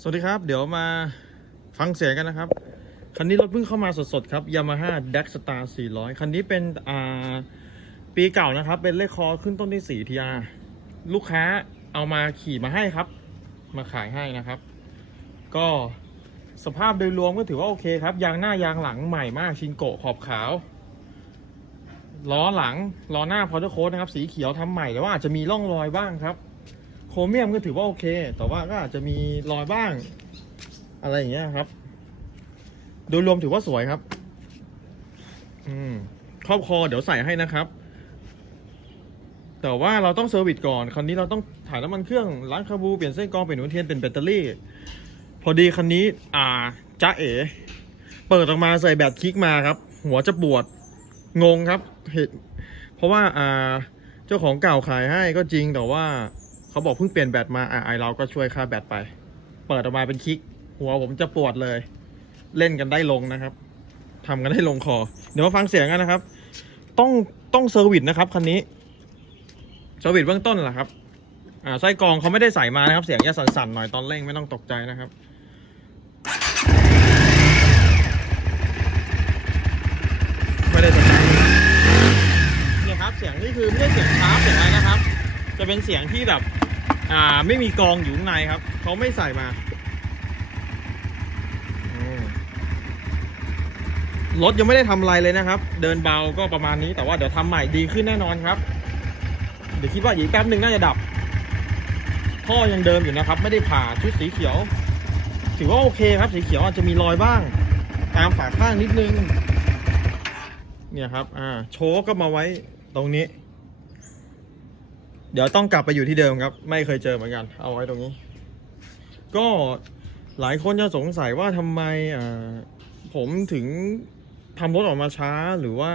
สวัสดีครับ เดี๋ยวมาฟังเสียงกันนะครับ คันนี้รถเพิ่งเข้ามาสดๆครับ Yamaha d a x Star 400 คันนี้เป็นอ่าปีเก่านะครับ เป็นเลขคอขึ้นต้นที่ 4 TR ลูกค้าเอามาขี่มาให้ครับ มาขายให้นะครับ ก็สภาพโดยรวมก็ถือว่าโอเคครับ ยางหน้ายางหลังใหม่มาก ชินโกะขอบขาว ล้อหลังล้อหน้าพอ w โค้ดนะครับ สีเขียวทำใหม่แต่ว่าอาจจะมีร่องรอยบ้างครับ เมียมก็ถือว่าโอเค แต่ว่าก็อาจจะมีรอยบ้าง อะไรอย่างเงี้ยครับ โดยรวมถือว่าสวยครับ อืมครอบคอเดี๋ยวใส่ให้นะครับ แต่ว่าเราต้องเซอร์วิสก่อน คันนี้เราต้องถ่ายน้ำมันเครื่องล้างคาบูเปลี่ยนเส้นกรองเปลี่ยนหัวเทียนเป็นแบตเตอรี่ พอดีคันนี้ อ่าจ้าเอ๋เปิดออกมาใส่แบตคลิกมาครับ หัวจะปวดงงครับเหตุเพราะว่าอ่าเจ้าของเก่าขายให้ก็จริงแต่ว่า เขาบอกเพิ่งเปลี่ยนแบตมาอะไอเราก็ช่วยค่าแบตไป เปิดออกมาเป็นคลิก หัวผมจะปวดเลย เล่นกันได้ลงนะครับทำกันได้ลงคอ เดี๋ยวมาฟังเสียงกันนะครับ ต้องต้องเซอร์วิสนะครับคันนี้เซอร์วิสเบื้องต้นแหละครับอ่าไส้กรองเขาไม่ได้ใส่มานะครับ เสียงจะสั่นๆหน่อยตอนเร่งไม่ต้องตกใจนะครับไม่ได้สนใจเนี่ยครับเสียงนี่คือไม่ใช่เสียงชาเสียงอะไรนะครับ จะเป็นเสียงที่แบบ อ่าไม่มีกองอยู่ข้างในครับ เขาไม่ใส่มา รถยังไม่ได้ทำอะไรเลยนะครับ เดินเบาก็ประมาณนี้แต่ว่าเดี๋ยวทำใหม่ดีขึ้นแน่นอนครับ เดี๋ยวคิดว่าอีกแป๊บหนึ่งน่าจะดับท่อยังเดิมอยู่นะครับ ไม่ได้ผ่าชุดสีเขียว ถือว่าโอเคครับ สีเขียวอาจจะมีรอยบ้าง ตามฝาข้างนิดนึง เนี่ยครับ อ่า โชว์ก็มาไว้ตรงนี้ เดี๋ยวต้องกลับไปอยู่ที่เดิมครับ ไม่เคยเจอเหมือนกัน เอาไว้ตรงนี้ ก็หลายคนจะสงสัยว่าทำไมอผมถึงทำรถออกมาช้าหรือว่า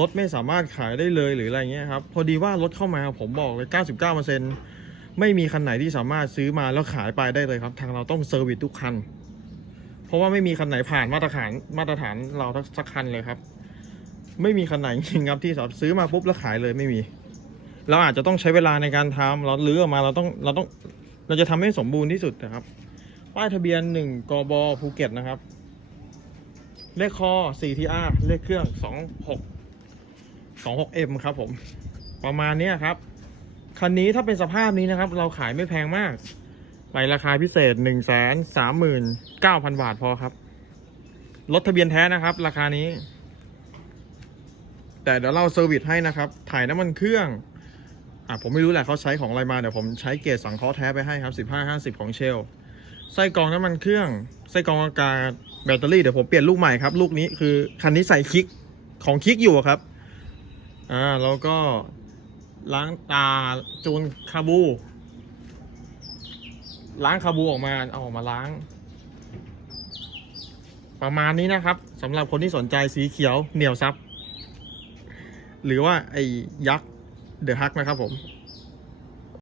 รถไม่สามารถขายได้เลยหรืออะไรเงี้ยครับ พอดีว่ารถเข้ามาผมบอกเลย 99%ไม่มีคันไหนที่สามารถซื้อมาแล้วขายไปได้เลยครับ ทางเราต้องเซอร์วิสทุกคัน เพราะว่าไม่มีคันไหนผ่านมาตรฐานมาตรฐานเราสักคันเลยครับ ไม่มีคันไหนจริงครับที่สามซื้อมาปุ๊บแล้วขายเลยไม่มี เราอาจจะต้องใช้เวลาในการทำเราลื้อออกมาเราต้องเราต้องเราจะทำให้สมบูรณ์ที่สุดนะครับ ป้ายทะเบียนหนึ่งกบภูเก็ตนะครับ เลขคอ 4TR เลขเครื่อง 26 26M ครับผม ประมาณนี้ครับ คันนี้ถ้าเป็นสภาพนี้นะครับ เราขายไม่แพงมากในราคาพิเศษ 1 3 9 0 0 0 บาทพอครับ รถทะเบียนแท้นะครับ ราคานี้ แต่เดี๋ยวเราเซอร์วิสให้นะครับ ถ่ายน้ำมันเครื่อง อะผมไม่รู้แหละเขาใช้ของอะไรมาเดี๋ยวผมใช้เกรดสังเคราะห์แท้ไปให้ครับ 15 50 ของเชลไส้กรองน้ำมันเครื่องไส้กรองอากาศแบตเตอรี่เดี๋ยวผมเปลี่ยนลูกใหม่ครับ ลูกนี้คือคันนี้ใส่คลิกของคลิกอยู่ครับอ่าแล้วก็ล้างตาจูนคาบู ล้างคาบูออกมาเอาออกมาล้าง ประมาณนี้นะครับสำหรับคนที่สนใจสีเขียวเหนียวซับ หรือว่าไอ้ยักษ์ เดอะฮักนะครับผม